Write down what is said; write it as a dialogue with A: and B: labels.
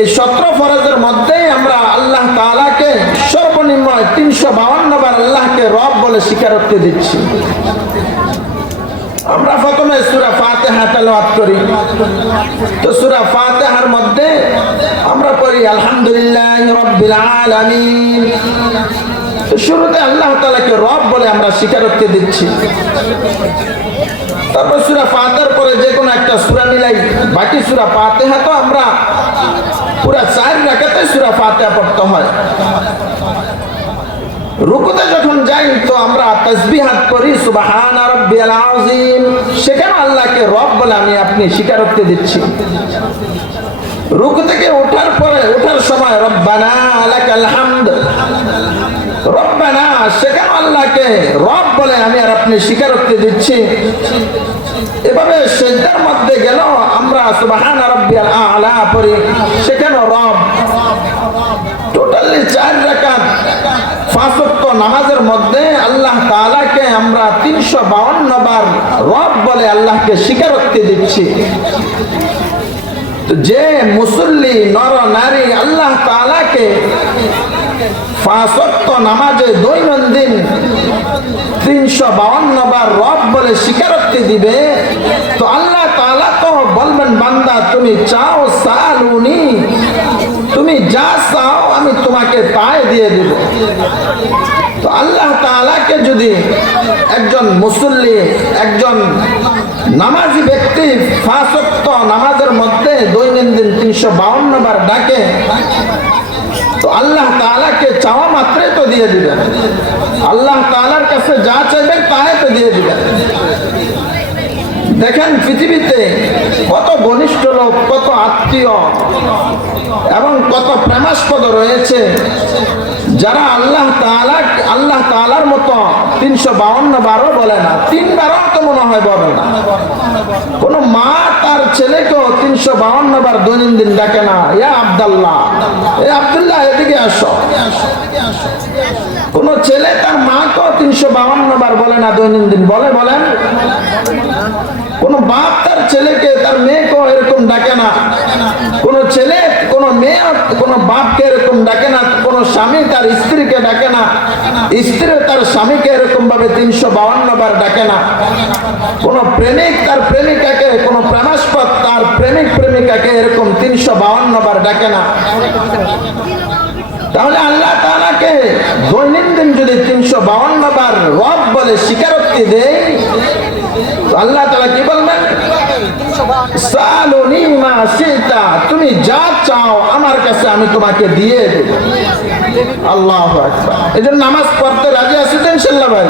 A: এই সতেরো ফরজের মধ্যেই আমরা আল্লাহ তাআলাকে সর্বনিম্ন তিনশো বাউন্ন বার আল্লাহকে রব বলে স্বীকারোক্তি দিচ্ছি। আমরা প্রথমে সুরা ফাতেহা তেলাওয়াত করি। তো সুরা ফাতেহার মধ্যে আমরা পড়ি, আলহামদুলিল্লাহ তো শুরুতে আল্লাহ তাআলাকে রব বলে আমরা স্বীকারোক্তি দিচ্ছি। তারপর সুরা ফাতেহার পরে যে কোনো একটা সুরা মিলাই বাকি সুরা ফাতেহা তো আমরা পুরা চার রাখাতে সুরা ফাতেহা পড়তে হয়। রুকুতে যখন যাই, তো আমরা তসবিহাত করি সুবাহান রাব্বিয়াল আযীম। সেখানে আল্লাহকে রব বলে আমি আপনি স্বীকারোক্তি দিচ্ছি। রুকু থেকে ওঠার পরে, ওঠার সময় রব্বানা লাকাল হামদ। রব্বানা, সেখানে আল্লাহকে রব বলে আমি আর আপনি স্বীকারোক্তি দিচ্ছি। এভাবে সেজদার মধ্যে গেল আমরা সুবাহান রাব্বিয়াল আলা পড়ি সেখানে রব টোটালি চার রাকাত নামাজের মধ্যে আল্লাহ আমরা তিনশো বাউন্ন বার রব বলে আল্লাহকে স্বীকারোক্তি দিচ্ছি। যে মুসল্লি, নর, নারী আল্লাহ তাআলাকে ফাঁসত্ব নামাজে দৈনন্দিন তিনশো বাউন্ন বার রব বলে স্বীকারোক্তি দিবে, তো আল্লাহ তো বলবেন, বান্দা, তুমি চাও সালুনি তুমি যা চাও, আমি তোমাকে তাই দিয়ে দিব। তো আল্লাহ তাআলাকে যদি একজন মুসল্লি, একজন নামাজি ব্যক্তি ফাঁসত্ব নামাজের মধ্যে দৈনন্দিন তিনশো বাউন্ন বার ডাকে, তো আল্লাহ তাআলাকে চাওয়া মাত্রই তো দিয়ে দিবেন। আল্লাহ তাআলার কাছে যা চাইবেন তাই তো দিয়ে দিবেন। দেখেন পৃথিবীতে কত ঘনিষ্ঠ লোক, কত আত্মীয় এবং কত প্রেমাস্পদ রয়েছে, যারা আল্লাহ আল্লাহ তাআলার মতো তিনশো বাউন্ন বারও বলে না, তিনবারও তো মনে হয় বলে না। কোন মা তার ছেলেকেও তিনশো বাউন্ন বার দৈনন্দিন ডাকে না, ইয়া আবদাল্লাহ, এ আবদুল্লাহ, এদিকে আসো। কোন ছেলে তার মাকেও তিনশো বাউন্ন বার বলে না, দৈনন্দিন বলে, বলেন। কোন বাপ তার ছেলেকে, তার মেয়েকেও এরকম ডাকে না। কোন ছেলে, কোন মেয়ে, কোন বাপকে এরকম ডাকে না। কোন স্বামী তার স্ত্রীকে ডাকে না। স্ত্রী তার স্বামীকে এরকম ভাবে তিনশো বাউন্ন বার ডাকে না। কোন প্রেমিক তার প্রেমিকাকে, কোন প্রেমাস্পদ তার প্রেমিক প্রেমিকাকে এরকম তিনশো বাউন্ন বার ডাকে না। তাহলে আল্লাহ তাআলাকে দৈনন্দিন যদি তিনশো বাউন্ন বার রব বলে স্বীকারোক্তি দেয় আল্লাহ তালা কি বলবেন? তুমি যা চাও আমার কাছে আমি তোমাকে দিয়ে দেব। এই জন্য নামাজ পড়তে রাজি আছি তো ইনশাআল্লাহ ভাই?